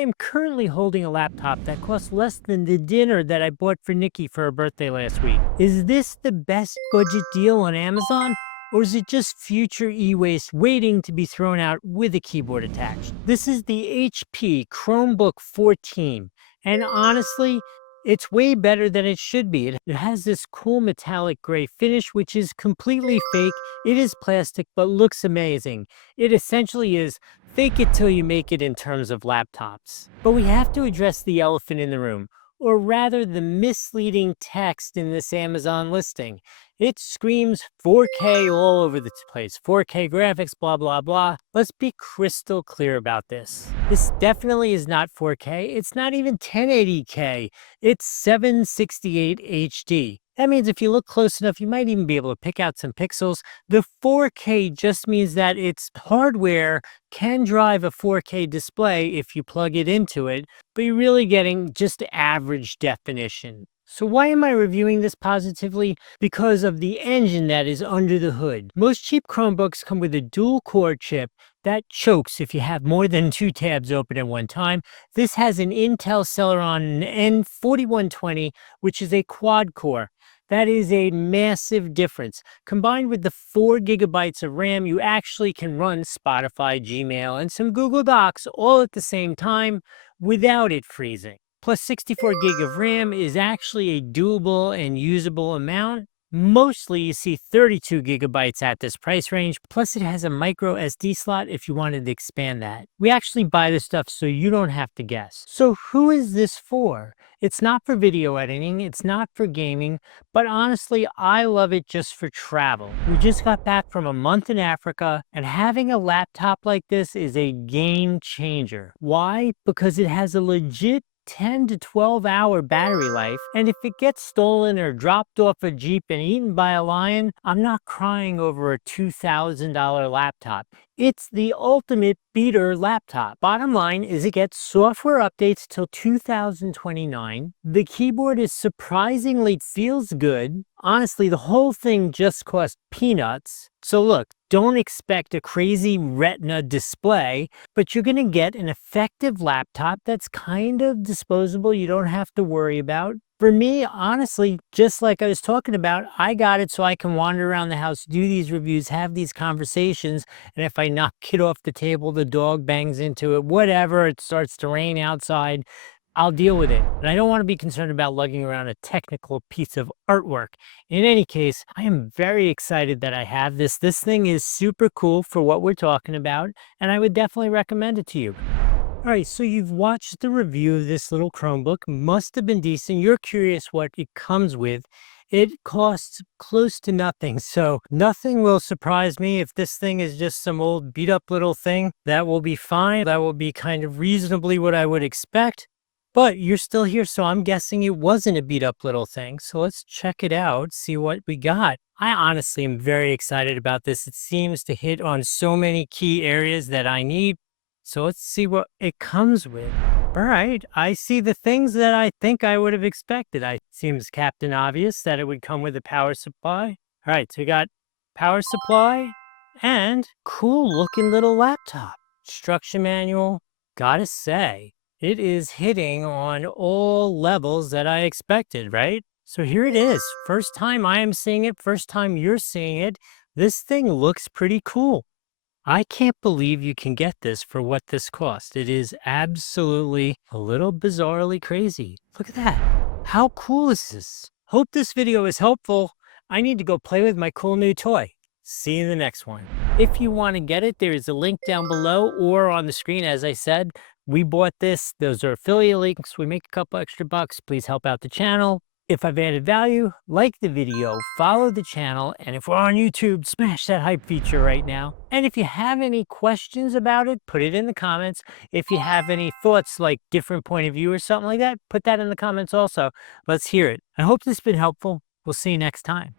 am currently holding a laptop that costs less than the dinner that I bought for Nikki for her birthday last week. Is this the best budget deal on Amazon? Or is it just future e-waste waiting to be thrown out with a keyboard attached? This is the HP Chromebook 14, and honestly, it's way better than it should be. It has this cool metallic gray finish, which is completely fake. It is plastic, but looks amazing. It essentially is fake it till you make it in terms of laptops. But we have to address the elephant in the room, or rather the misleading text in this Amazon listing. It screams 4K all over the place, 4K graphics, blah, blah, blah. Let's be crystal clear about this. This definitely is not 4K. It's not even 1080K. It's 768 HD. That means if you look close enough, you might even be able to pick out some pixels. The 4K just means that its hardware can drive a 4K display if you plug it into it, but you're really getting just average definition. So why am I reviewing this positively? Because of the engine that is under the hood. Most cheap Chromebooks come with a dual-core chip that chokes if you have more than 2 tabs open at one time. This has an Intel Celeron N4120, which is a quad-core. That is a massive difference. Combined with the 4 gigabytes of RAM, you actually can run Spotify, Gmail, and some Google Docs all at the same time without it freezing. Plus 64 gig of RAM is actually a doable and usable amount. Mostly you see 32 gigabytes at this price range, plus it has a micro SD slot if you wanted to expand that. We actually buy this stuff so you don't have to guess. So who is this for? It's not for video editing, it's not for gaming, but honestly, I love it just for travel. We just got back from a month in Africa, and having a laptop like this is a game changer. Why? Because it has a legit 10 to 12 hour battery life, and if it gets stolen or dropped off a Jeep and eaten by a lion, I'm not crying over a $2,000 laptop. It's the ultimate beater laptop. Bottom line is it gets software updates till 2029. The keyboard is surprisingly feels good. Honestly, the whole thing just cost peanuts. So look, don't expect a crazy retina display, but you're gonna get an effective laptop that's kind of disposable, you don't have to worry about. For me, honestly, just like I was talking about, I got it so I can wander around the house, do these reviews, have these conversations, and if I knock it off the table, the dog bangs into it, whatever, it starts to rain outside, I'll deal with it. And I don't want to be concerned about lugging around a technical piece of artwork. In any case, I am very excited that I have this. This thing is super cool for what we're talking about, and I would definitely recommend it to you. All right, so you've watched the review of this little Chromebook. Must have been decent. You're curious what it comes with. It costs close to nothing, so nothing will surprise me. If this thing is just some old beat up little thing, that will be fine. That will be kind of reasonably what I would expect. But you're still here, so I'm guessing it wasn't a beat up little thing. So let's check it out, see what we got. I honestly am very excited about this. It seems to hit on so many key areas that I need. So let's see what it comes with. All right, I see the things that I think I would have expected. It seems Captain Obvious that it would come with a power supply. All right, so we got power supply and cool looking little laptop. Instruction manual, gotta say, it is hitting on all levels that I expected, right? So here it is. First time I am seeing it, first time you're seeing it. This thing looks pretty cool. I can't believe you can get this for what this cost. It is absolutely a little bizarrely crazy. Look at that. How cool is this? Hope this video is helpful. I need to go play with my cool new toy. See you in the next one. If you want to get it, there is a link down below or on the screen. As I said, we bought this. Those are affiliate links. We make a couple extra bucks. Please help out the channel. If I've added value, like the video, follow the channel, and if we're on YouTube, smash that hype feature right now. And if you have any questions about it, put it in the comments. If you have any thoughts, like different point of view or something like that, put that in the comments also. Let's hear it. I hope this has been helpful. We'll see you next time.